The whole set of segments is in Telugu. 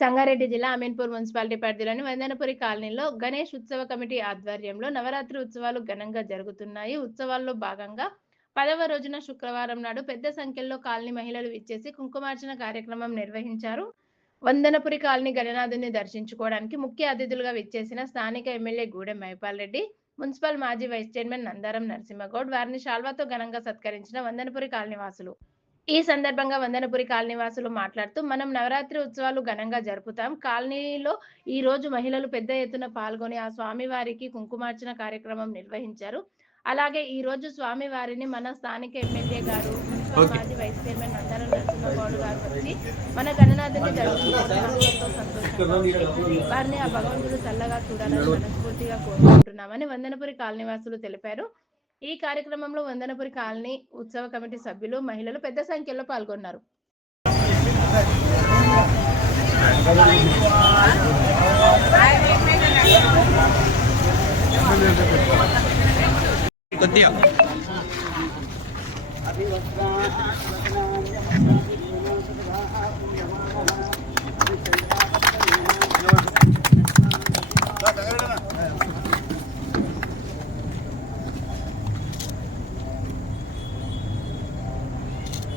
సంగారెడ్డి జిల్లా అమీన్పూర్ మున్సిపాలిటీ పరిధిలోని వందనపురి కాలనీలో గణేష్ ఉత్సవ కమిటీ ఆధ్వర్యంలో నవరాత్రి ఉత్సవాలు ఘనంగా జరుగుతున్నాయి. ఉత్సవాల్లో భాగంగా పదవ రోజున శుక్రవారం నాడు పెద్ద సంఖ్యలో కాలనీ మహిళలు ఇచ్చేసి కుంకుమార్చన కార్యక్రమం నిర్వహించారు. వందనపురి కాలనీ గణనాథుని దర్శించుకోవడానికి ముఖ్య అతిథులుగా విచ్చేసిన స్థానిక ఎమ్మెల్యే గూడెం మైపాల్ రెడ్డి మున్సిపల్ మాజీ వైస్ చైర్మన్ నందారం నరసింహగౌడ్ వారిని శాల్వాతో ఘనంగా సత్కరించిన వందనపురి కాలనీ వాసులు ఈ సందర్భంగా వందనపురి కాలనీ వాసులు మాట్లాడుతూ మనం నవరాత్రి ఉత్సవాలు ఘనంగా జరుపుతాం కాలనీలో ఈ రోజు మహిళలు పెద్ద ఎత్తున పాల్గొని ఆ స్వామి వారికి కుంకుమార్చన కార్యక్రమం నిర్వహించారు అలాగే ఈ రోజు స్వామి వారిని మన స్థానిక ఎమ్మెల్యే గారు. మాజీ వైస్ చైర్మన్ నందారం నరసింహగౌడ్ గారు వచ్చి మన గణనాథుని. వారిని ఆ భగవంతుడు చల్లగా చూడాలని మనస్ఫూర్తిగా కోరుకుంటున్నామని వందనపురి కాలనీ వాసులు తెలిపారు ఈ కార్యక్రమంలో వందనపురి కాలనీ ఉత్సవ కమిటీ సభ్యులు మహిళలు పెద్ద సంఖ్యలో పాల్గొన్నారు. కొద్దిగా.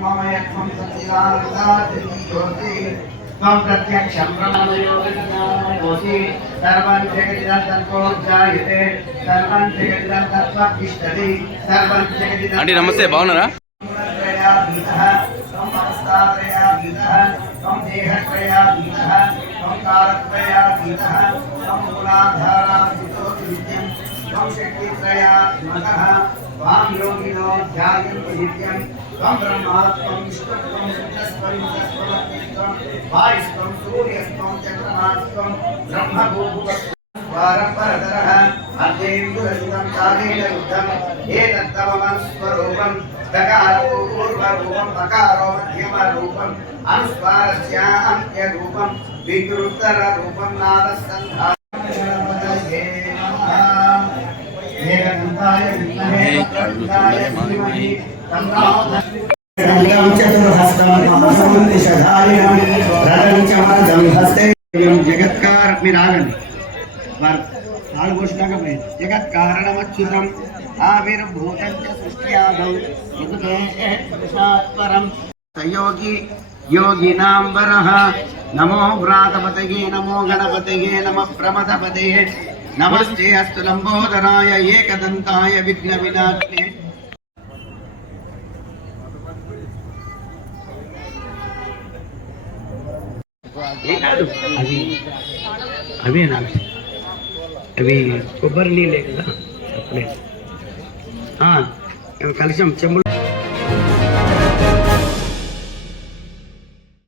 త్వం బ్రహ్మమయ త్వం సచ్చిదానందాది జ్యోతి त्वं प्रत्यक्षं ब्रह्मयोगोऽसि सर्वं जगदिदं तत्त्वोज्जायते सर्वं जगदिदं तत्त्वतिष्ठति सर्वं जगदिदं ఆంటీ నమస్తే బాగున్నారా त्रयातीतः त्वं अवस्थात्रयातीतः त्वं देहत्रयातीतः त्वं कालत्रयातीतः त्वं मूलाधारादितोऽसि नित्यं त्वं शक्तित्रयात्मकः त्वां योगिनो ध्यायन्ति नित्यं त्वं ब्रह्मा त्वं विष्णुत्वं रुद्रस्त्वं सरस्वतीत्वं वायुस्त्वं सूर्यस्त्वं चन्द्रमास्त्वं ब्रह्मभूभुवस्त्वं वारम्परतरः अर्धेन्दुरहितं कालेन युद्धम् एतत्तममस्वरूपं दकारो पूर्वरूपं मकारो मध्यमरूपम् अनुस्वारस्यान्त्यरूपं विकृतररूपं नादसन्धाय सहयोगी नमो व्रातपतये नमो गणपतये नमः प्रमदपतये। నమస్తే అస్తు లంబోదరాయ ఏకదంతాయ విఘ్న వినాశనే ఏం అవి అవే నాకు అవి కొబ్బరి నీళ్ళే కదా అప్పుడే. కలిసాం చెంబులు.